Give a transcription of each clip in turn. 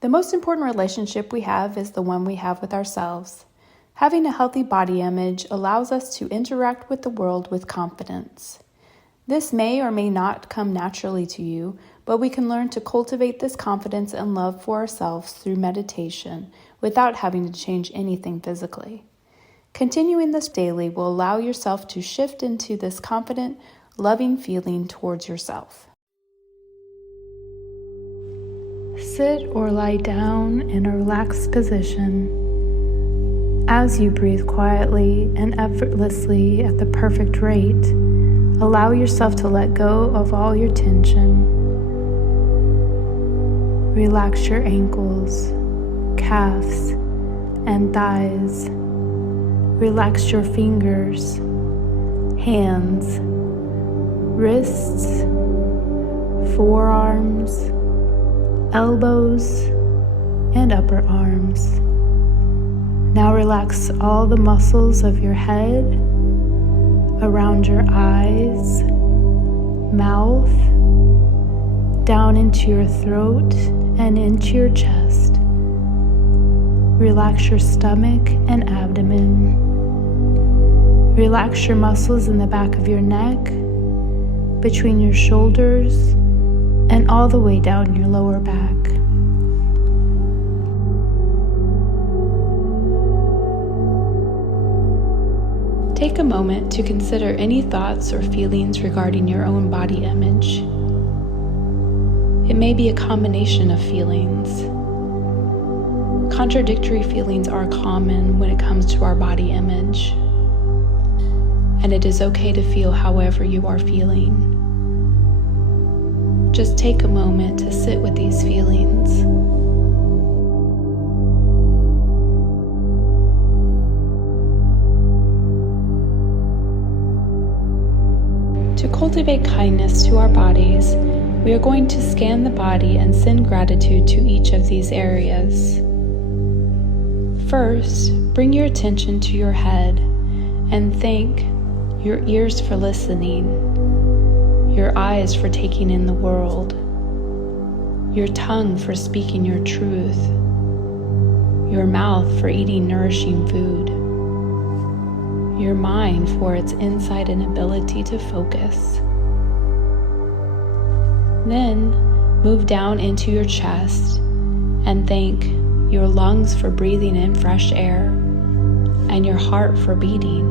The most important relationship we have is the one we have with ourselves. Having a healthy body image allows us to interact with the world with confidence. This may or may not come naturally to you, but we can learn to cultivate this confidence and love for ourselves through meditation without having to change anything physically. Continuing this daily will allow yourself to shift into this confident, loving feeling towards yourself. Sit or lie down in a relaxed position. As you breathe quietly and effortlessly at the perfect rate, allow yourself to let go of all your tension. Relax your ankles, calves, and thighs. Relax your fingers, hands, wrists, forearms, elbows, and upper arms. Now relax all the muscles of your head, around your eyes, mouth, down into your throat and into your chest. Relax your stomach and abdomen. Relax your muscles in the back of your neck, between your shoulders, and all the way down your lower back. Take a moment to consider any thoughts or feelings regarding your own body image. It may be a combination of feelings. Contradictory feelings are common when it comes to our body image, and it is okay to feel however you are feeling. Just take a moment to sit with these feelings. To cultivate kindness to our bodies, we are going to scan the body and send gratitude to each of these areas. First, bring your attention to your head and thank your ears for listening, your eyes for taking in the world, your tongue for speaking your truth, your mouth for eating nourishing food, your mind for its insight and ability to focus. Then move down into your chest and thank your lungs for breathing in fresh air and your heart for beating.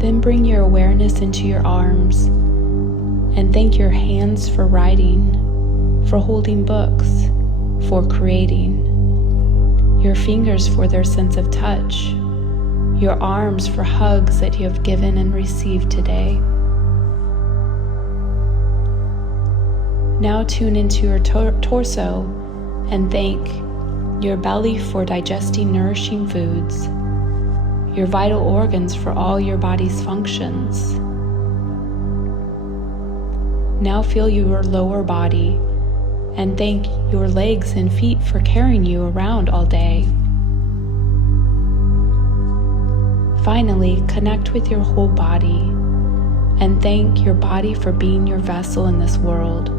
Then bring your awareness into your arms and thank your hands for writing, for holding books, for creating, your fingers for their sense of touch, your arms for hugs that you have given and received today. Now tune into your torso and thank your belly for digesting nourishing foods, your vital organs for all your body's functions. Now feel your lower body and thank your legs and feet for carrying you around all day. Finally, connect with your whole body and thank your body for being your vessel in this world,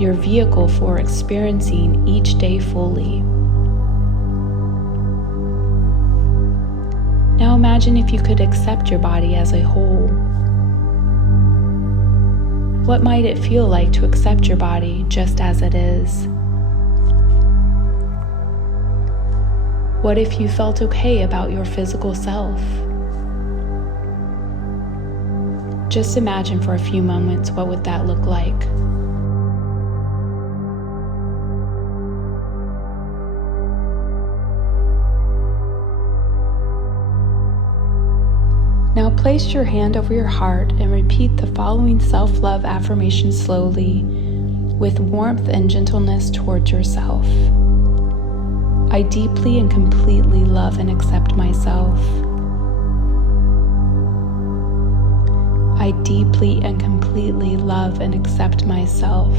your vehicle for experiencing each day fully. Now imagine if you could accept your body as a whole. What might it feel like to accept your body just as it is? What if you felt okay about your physical self? Just imagine for a few moments, what would that look like? Now place your hand over your heart and repeat the following self-love affirmation slowly with warmth and gentleness towards yourself. I deeply and completely love and accept myself. I deeply and completely love and accept myself.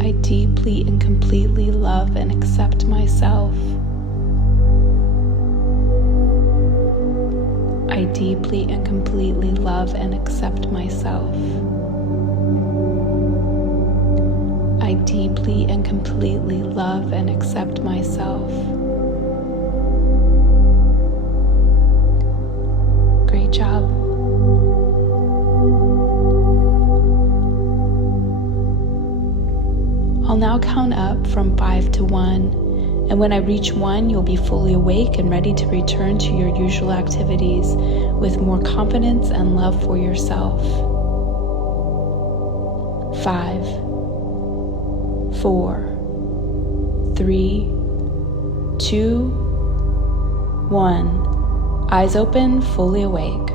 I deeply and completely love and accept myself. I deeply and completely love and accept myself. I deeply and completely love and accept myself. Great job. I'll now count up from 5 to 1. And when I reach 1, you'll be fully awake and ready to return to your usual activities with more confidence and love for yourself. 5, 4, 3, 2, 1. Eyes open, fully awake.